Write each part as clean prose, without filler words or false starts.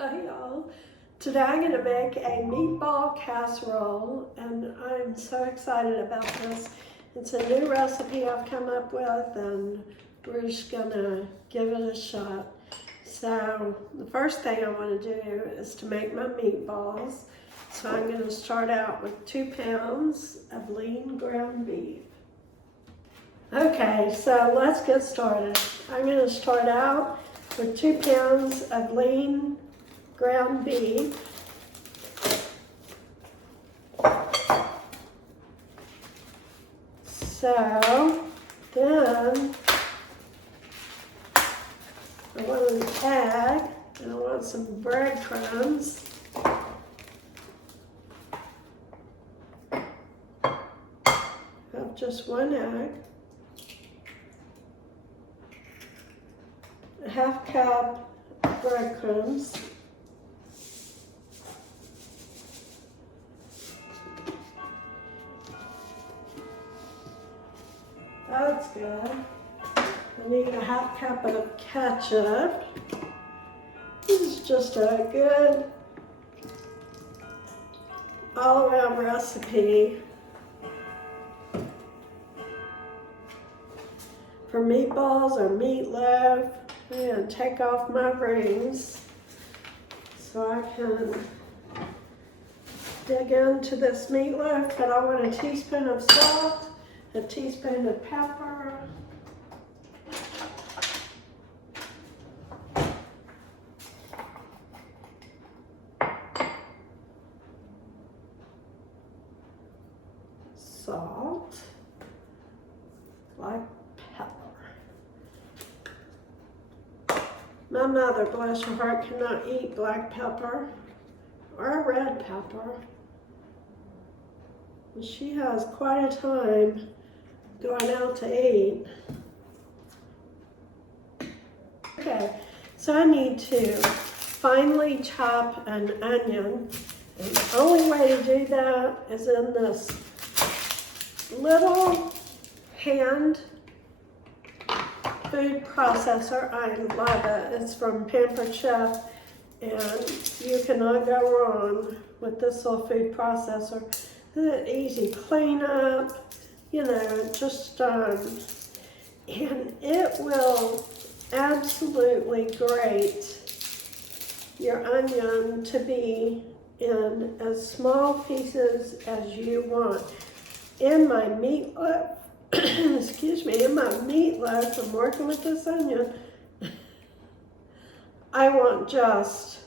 Hi y'all. Today I'm going to make a meatball casserole and I'm so excited about this. It's a new recipe I've come up with and we're just going to give it a shot. So the first thing I want to do is to make my meatballs. So I'm going to start out with 2 pounds of lean ground beef. Okay, so let's get started. I'm going to start out with 2 pounds of lean ground beef. So then I want an egg and I want some breadcrumbs. Have just 1 egg. A 1/2 cup breadcrumbs. That's good. I need a 1/2 cup of ketchup. This is just a good all-around recipe for meatballs or meatloaf. I'm going to take off my rings so I can dig into this meatloaf. But I want a teaspoon of salt, a teaspoon of pepper, salt, black pepper. My mother, bless her heart, cannot eat black pepper or red pepper. And she has quite a time going out to eat. Okay, so I need to finely chop an onion. And the only way to do that is in this little hand food processor. I love it. It's from Pampered Chef, and you cannot go wrong with this little food processor. It's easy cleanup, you know, just and it will absolutely grate your onion to be in as small pieces as you want. In my meatloaf, excuse me, in my meatloaf, I'm working with this onion, I want just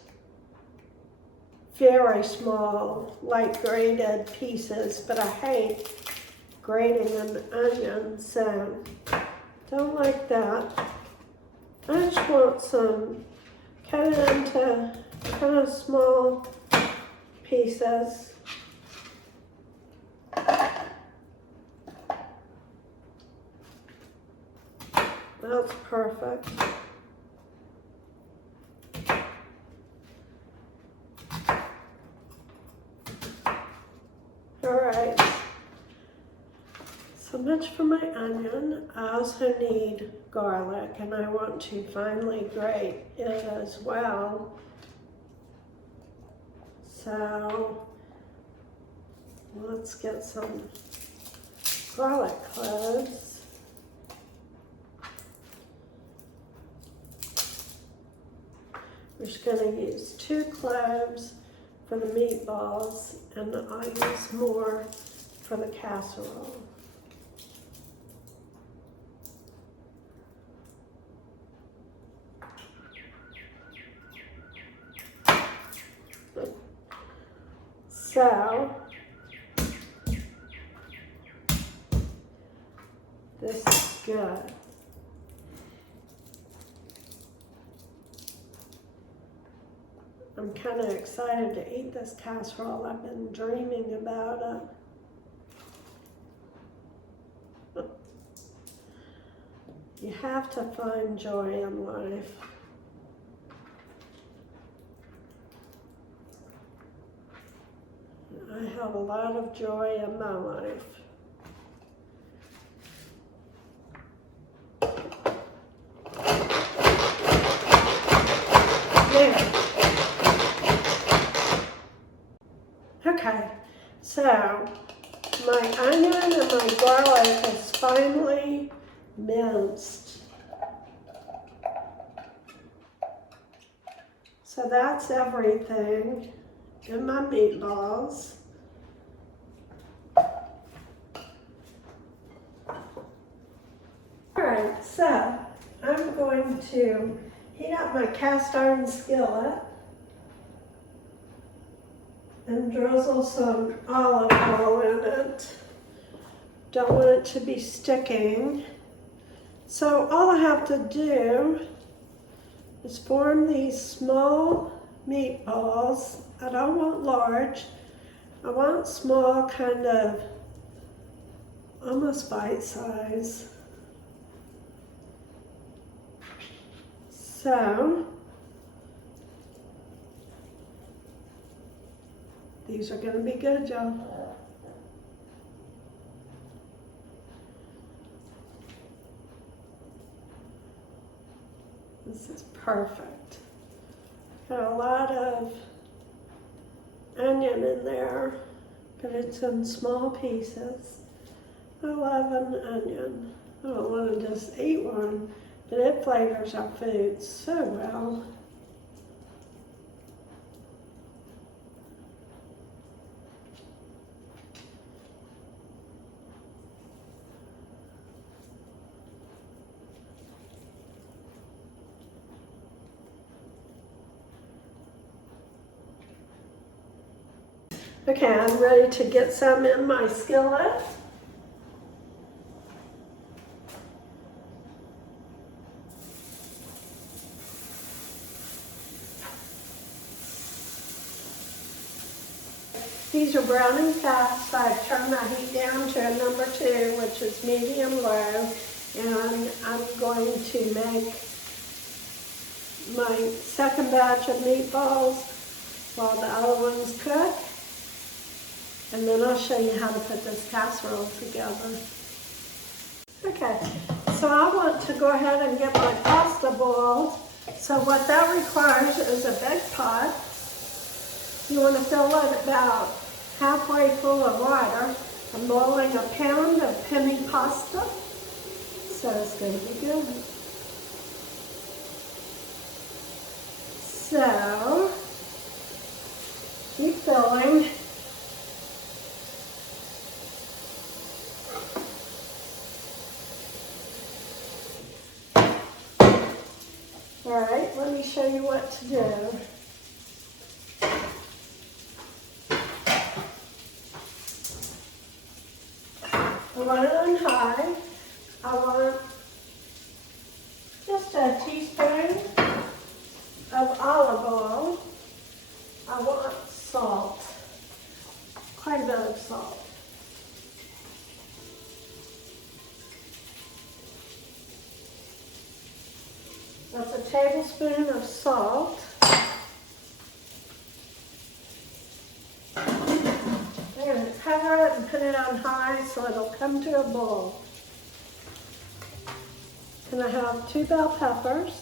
very small, like grated pieces, but I hate grating an onion, so don't like that. I just want some cut into kind of small pieces. That's perfect. Alright, so much for my onion. I also need garlic, and I want to finely grate it as well. So let's get some garlic cloves. We're just going to use 2 cloves for the meatballs, and I'll use more for the casserole. So, this is good. I'm kind of excited to eat this casserole. I've been dreaming about it. You have to find joy in life. I have a lot of joy in my life. Now, Okay, so my onion and my garlic is finely minced. So that's everything in my meatballs. Alright, so I'm going to heat up my cast iron skillet and drizzle some olive oil in it. Don't want it to be sticking. So all I have to do is form these small meatballs. I don't want large. I want small, kind of almost bite size. So these are going to be good, y'all. This is perfect. Got a lot of onion in there, but it's in small pieces. I love an onion. I don't want to just eat one, but it flavors our food so well. Okay, I'm ready to get some in my skillet. These are browning fast, so I've turned my heat down to a number 2, which is medium low, and I'm going to make my second batch of meatballs while the other ones cook. And then I'll show you how to put this casserole together. Okay, so I want to go ahead and get my pasta boiled. So what that requires is a big pot. You want to fill it about halfway full of water. I'm boiling a pound of penne pasta, so it's going to be good. So, keep filling. All right, let me show you what to do. I want it on high. I want just a teaspoon of olive oil. I want salt, quite a bit of salt. That's a tablespoon of salt. And cover it and put it on high so it'll come to a boil. And I have 2 bell peppers.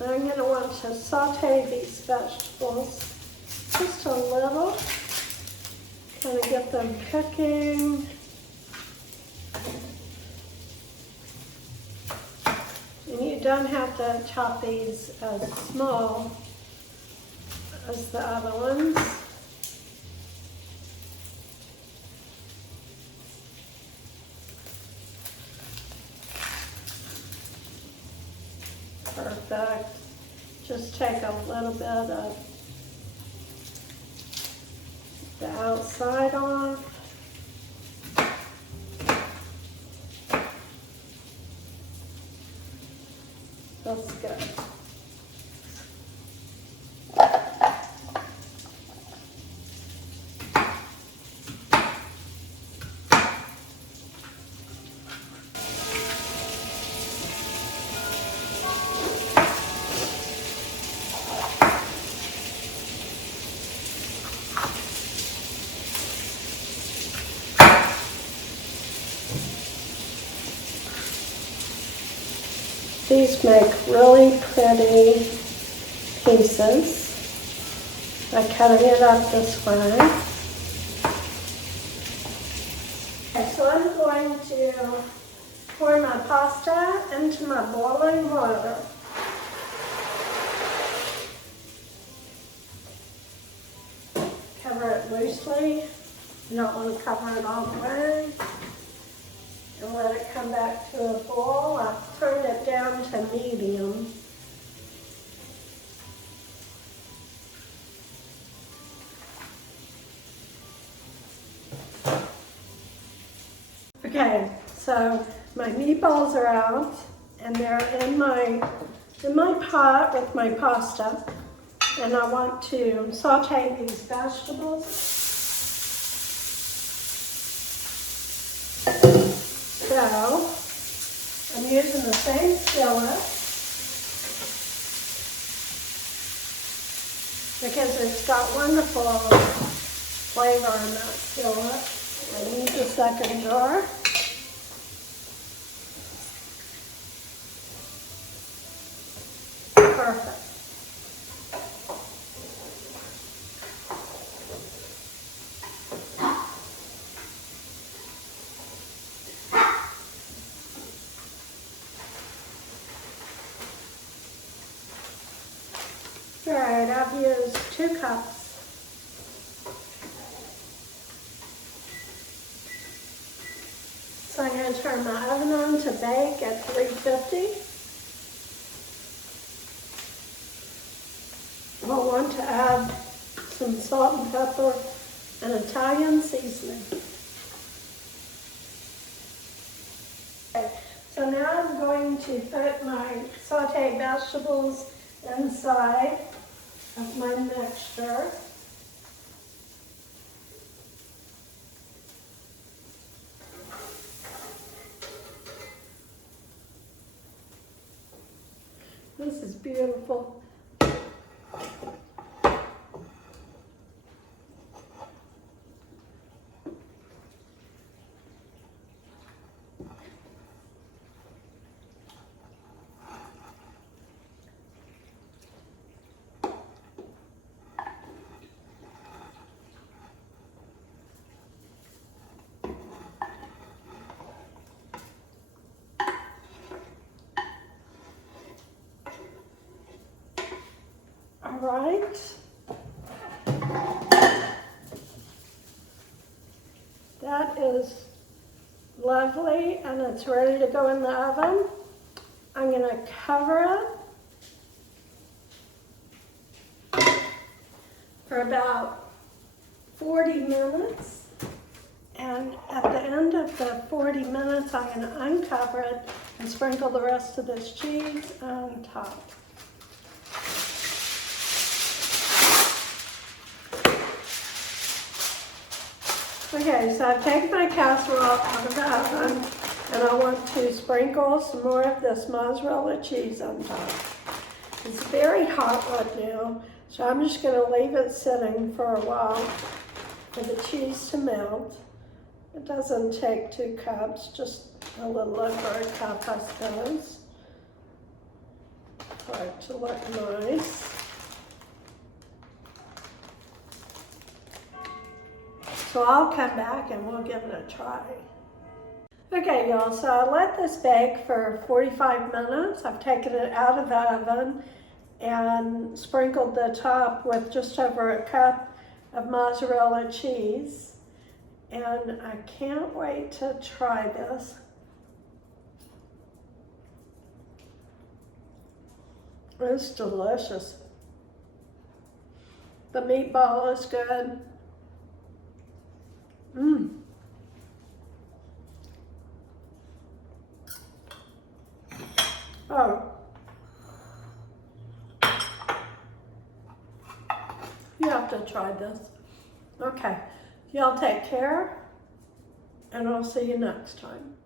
And I'm going to want to saute these vegetables just a little, kind of get them cooking. And you don't have to chop these as small as the other ones. Perfect. Just take a little bit of the outside off. That's good. These make really pretty pieces by cutting it up this way. Okay, so I'm going to pour my pasta into my boiling water. Cover it loosely. You don't want to cover it all the way. And let it come back to a boil. I've turned it down to medium. Okay, so my meatballs are out and they're in my pot with my pasta. And I want to saute these vegetables. So, I'm using the same skillet because it's got wonderful flavor in that skillet. I need the second jar. Perfect. Alright, I've used 2 cups. So I'm going to turn my oven on to bake at 350. I'll want to add some salt and pepper and Italian seasoning. Okay, so now I'm going to put my sauteed vegetables inside of my mixture. This is beautiful. All right. That is lovely and it's ready to go in the oven. I'm going to cover it for about 40 minutes. And at the end of the 40 minutes, I'm going to uncover it and sprinkle the rest of this cheese on top. Okay, so I've taken my casserole out of the oven and I want to sprinkle some more of this mozzarella cheese on top. It's very hot right now, so I'm just going to leave it sitting for a while for the cheese to melt. It doesn't take 2 cups, just a little over a cup, I suppose, for it to look nice. So I'll come back and we'll give it a try. Okay, y'all, so I let this bake for 45 minutes. I've taken it out of the oven and sprinkled the top with just over a cup of mozzarella cheese. And I can't wait to try this. It's delicious. The meatball is good. Oh. You have to try this. Okay. Y'all take care, and I'll see you next time.